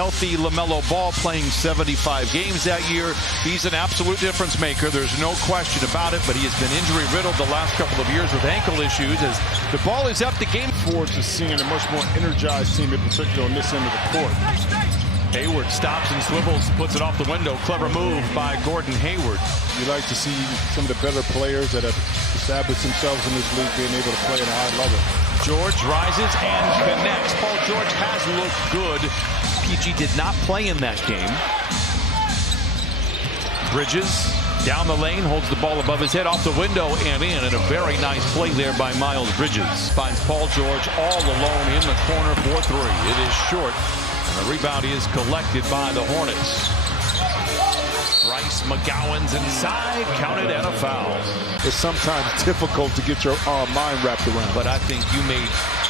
Healthy LaMelo Ball playing 75 games that year. He's an absolute difference maker. There's no question about it, but he has been injury riddled the last couple of years with ankle issues. As the ball is up, the game forward to seeing a much more energized team, in particular on this end of the court. Hayward stops and swivels, puts it off the window. Clever move by Gordon Hayward. You like to see some of the better players that have established themselves in this league being able to play at a high level. George rises and connects. Paul George has looked good. PG did not play in that game. Bridges down the lane, holds the ball above his head, off the window and in. And a very nice play there by Miles Bridges. Finds Paul George all alone in the corner for three. It is short. And the rebound is collected by the Hornets. Bryce McGowan's inside, counted and a foul. It's sometimes difficult to get your mind wrapped around. But I think you made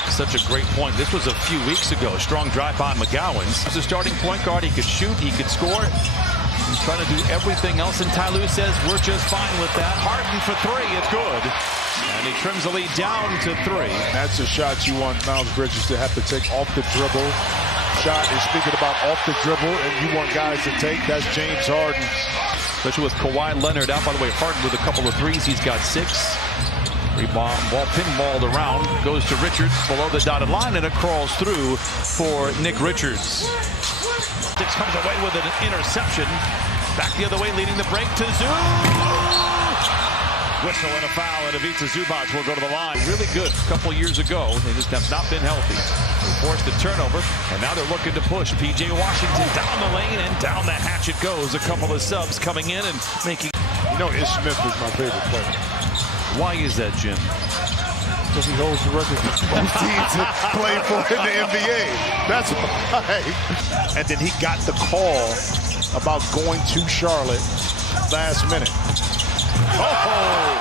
such a great point. This was a few weeks ago. Strong drive by McGowan's. As a starting point guard, he could shoot, he could score. He's trying to do everything else, and Ty Lue says we're just fine with that. Harden for three, it's good. And he trims the lead down to three. That's a shot you want Miles Bridges to have to take off the dribble. Shot is speaking about off the dribble, and you want guys to take. That's James Harden. Especially with Kawhi Leonard out. By the way, Harden with a couple of threes. He's got 6. Rebound, ball pinballed around, goes to Richards below the dotted line, and it crawls through for Nick Richards. Six comes away with an interception. Back the other way, leading the break to Zoo. Whistle and a foul, and Ivica Zubac will go to the line. Really good a couple years ago. They just have not been healthy. They forced a turnover, and now they're looking to push. P.J. Washington down the lane, and down the hatch it goes. A couple of subs coming in and making... You know, Ish Smith is my favorite player. Why is that, Jim? Because he holds the record for most teams that play for in the NBA. That's why. And then he got the call about going to Charlotte last minute. Oh!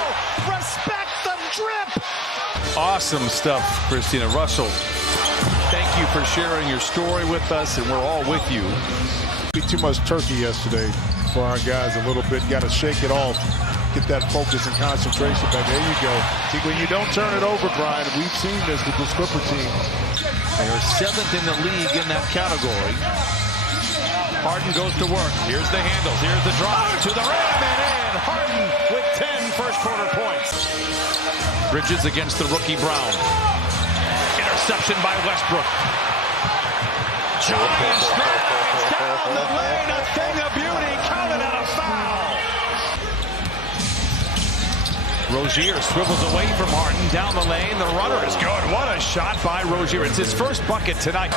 Respect the drip! Awesome stuff, Christina Russell. Thank you for sharing your story with us, and we're all with you. Be too much turkey yesterday for our guys a little bit. Got to shake it off. Get that focus and concentration back. There you go. See, when you don't turn it over, Brian, we've seen this with this Clipper team. They are 7th in the league in that category. Harden goes to work. Here's the handles. Here's the drive to the rim and in. Harden with 10 first quarter points. Bridges against the rookie Brown. Interception by Westbrook. Giant strides down the lane. A thing of beauty. Counted out a foul. Rozier swivels away from Harden down the lane. The runner is good. What a shot by Rozier. It's his first bucket tonight.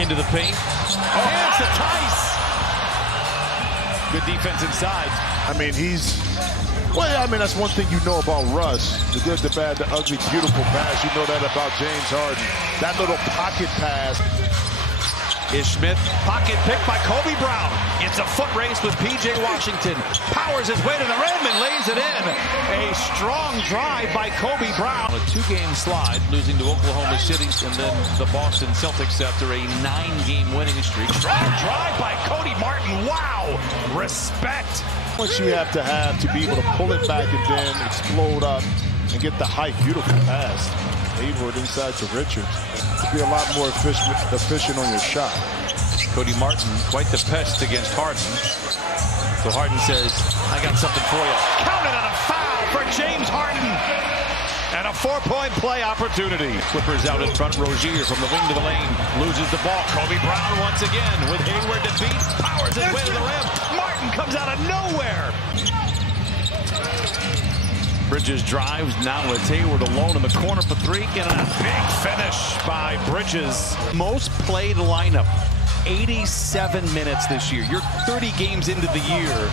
Into the paint. Hands to Tice. Good defense inside. I mean, that's one thing you know about Russ. The good, the bad, the ugly, beautiful pass. You know that about James Harden. That little pocket pass. Ish Smith, pocket pick by Kobe Brown. It's a foot race with P.J. Washington. Powers his way to the rim and lays it in. A strong drive by Kobe Brown. A 2-game slide, losing to Oklahoma City and then the Boston Celtics after a 9-game winning streak. Strong drive by Cody Martin. Wow! Respect. What you have to be able to pull it back and then explode up and get the height. Beautiful pass. Hayward inside to Richards. To be a lot more efficient on your shot. Cody Martin, quite the pest against Harden. So Harden says, I got something for you. Counted on a foul for James Harden. And a 4-point play opportunity. Clippers out in front. Rozier from the wing to the lane. Loses the ball. Kobe Brown once again with Hayward to beat. Powers his way to the rim. Martin comes out of nowhere. Bridges drives, now it's Hayward alone in the corner for 3, and a big finish by Bridges. Most played lineup, 87 minutes this year. You're 30 games into the year.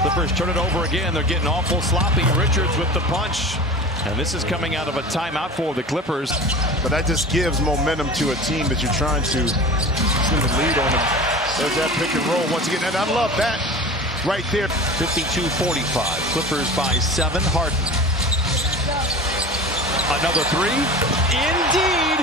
Clippers turn it over again. They're getting awful sloppy. Richards with the punch. And this is coming out of a timeout for the Clippers. But that just gives momentum to a team that you're trying to send the lead on them. There's that pick and roll once again, and I love that. Right there. 52-45. Clippers by 7. Harden. Another 3. Indeed.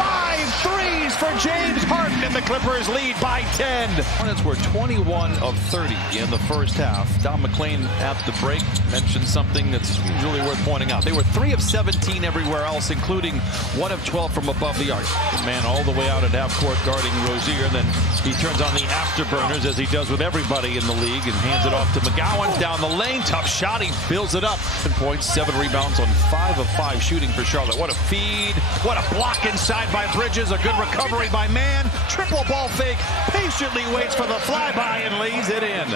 5 threes for James Harden in the the Clippers lead by 10. Hornets were 21 of 30 in the first half. Don McClain at the break mentioned something that's usually worth pointing out. They were 3 of 17 everywhere else, including 1 of 12 from above the arc. The man all the way out at half court guarding Rozier. Then he turns on the afterburners, as he does with everybody in the league, and hands it off to McGowan down the lane. Tough shot. He fills it up. 10 points, 7 rebounds on 5 of 5 shooting for Charlotte. What a feed. What a block inside by Bridges. A good recovery by Mann. Triple ball fake. Patiently waits for the flyby and lays it in.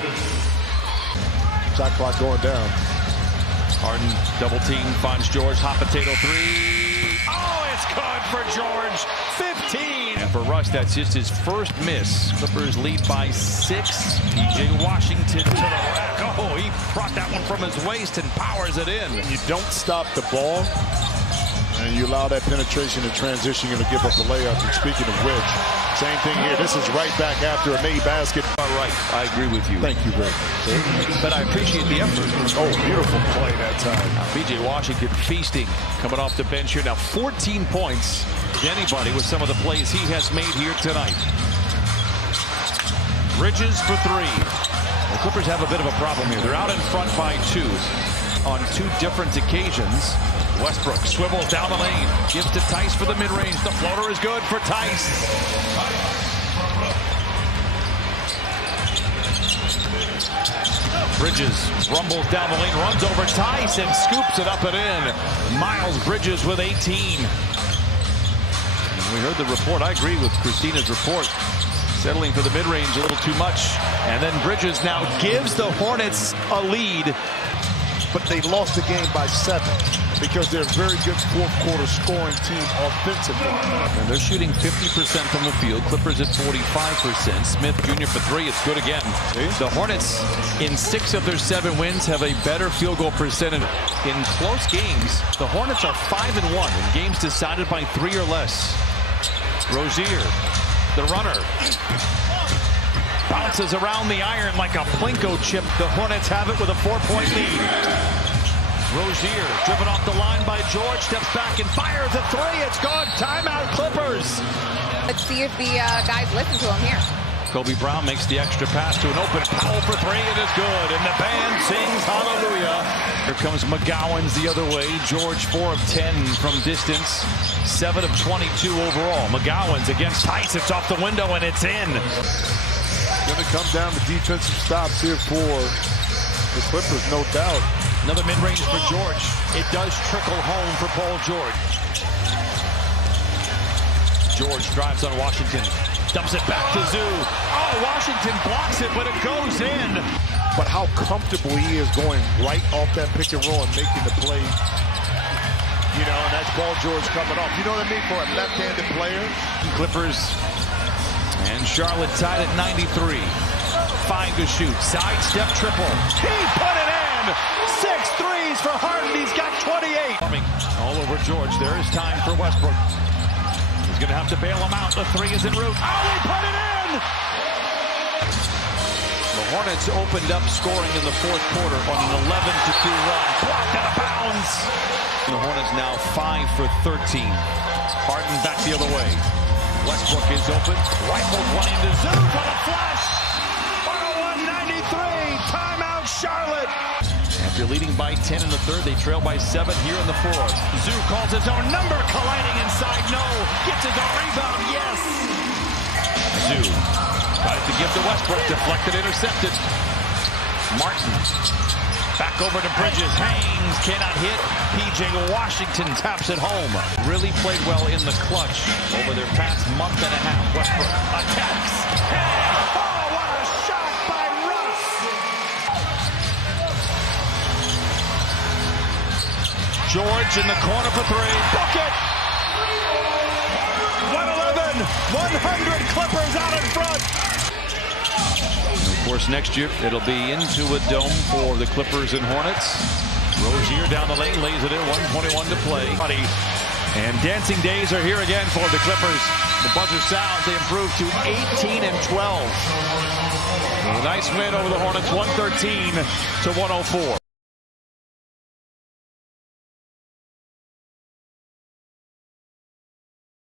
Shot clock going down. Harden double team, finds George. Hot potato 3. Oh, it's good for George. 15. And for Russ, that's just his first miss. Clippers lead by 6. PJ Washington to the rack. Oh, he brought that one from his waist and powers it in. You don't stop the ball, and you allow that penetration and transition, you're going to give up the layup. And speaking of which, same thing here. This is right back after a made basket. All right, I agree with you. Thank you very much. But I appreciate the effort. Oh, beautiful play that time. PJ Washington feasting, coming off the bench here. Now 14 points. Anybody with some of the plays he has made here tonight. Bridges for 3. The Clippers have a bit of a problem here. They're out in front by 2 on 2 different occasions. Westbrook swivels down the lane, gives to Tice for the mid-range. The floater is good for Tice. Bridges rumbles down the lane, runs over Tice and scoops it up and in. Miles Bridges with 18. And we heard the report. I agree with Christina's report. Settling for the mid-range a little too much. And then Bridges now gives the Hornets a lead. But they lost the game by 7 because they're a very good fourth-quarter scoring team offensively. And they're shooting 50% from the field. Clippers at 45%. Smith Jr. for 3. It's good again. See? The Hornets, in 6 of their 7 wins, have a better field goal percentage. In close games, the Hornets are 5-1 in games decided by 3 or less. Rozier, the runner, bounces around the iron like a Plinko chip. The Hornets have it with a 4-point lead. Rozier driven off the line by George, steps back and fires a 3. It's gone. Timeout, Clippers. Let's see if the guys listen to him here. Kobe Brown makes the extra pass to an open Powell for 3, and it's good. And the band sings hallelujah. Here comes McGowan's the other way. George 4 of 10 from distance, 7 of 22 overall. McGowan's against Tice. It's off the window and it's in. Going to come down to defensive stops here for the Clippers, no doubt. Another mid-range for George. It does trickle home for Paul George. George drives on Washington. Dumps it back to Zoo. Oh, Washington blocks it, but it goes in. But how comfortable he is going right off that pick and roll and making the play. You know, and that's Paul George coming off. You know what I mean? For a left-handed player. Clippers and Charlotte tied at 93. 5 to shoot. Sidestep triple. He put it in. 6 threes for Harden. He's got 28. All over George. There is time for Westbrook. He's going to have to bail him out. The 3 is en route. Oh, they put it in. The Hornets opened up scoring in the fourth quarter on an 11-2 run. Blocked out of bounds. The Hornets now 5 for 13. Harden back the other way. Westbrook is open. Rifles one into Zoo for the flush. 101-93. Timeout, Charlotte. After leading by 10 in the third, they trail by 7 here in the fourth. Zoo calls his own number, colliding inside. No. Gets his own rebound. Yes. Zoo tries to give to Westbrook. Deflected, intercepted. Martin. Back over to Bridges. Hangs. Cannot hit. PJ Washington taps it home. Really played well in the clutch over their past month and a half. Westbrook attacks. And, oh, what a shot by Russ. George in the corner for 3. Book it. 111. 100 Clippers out in front. Of course, next year it'll be into a dome for the Clippers and Hornets. Rozier down the lane, lays it in, 1:21 to play. And dancing days are here again for the Clippers. The buzzer sounds, they improve to 18-12. A nice win over the Hornets, 113 to 104.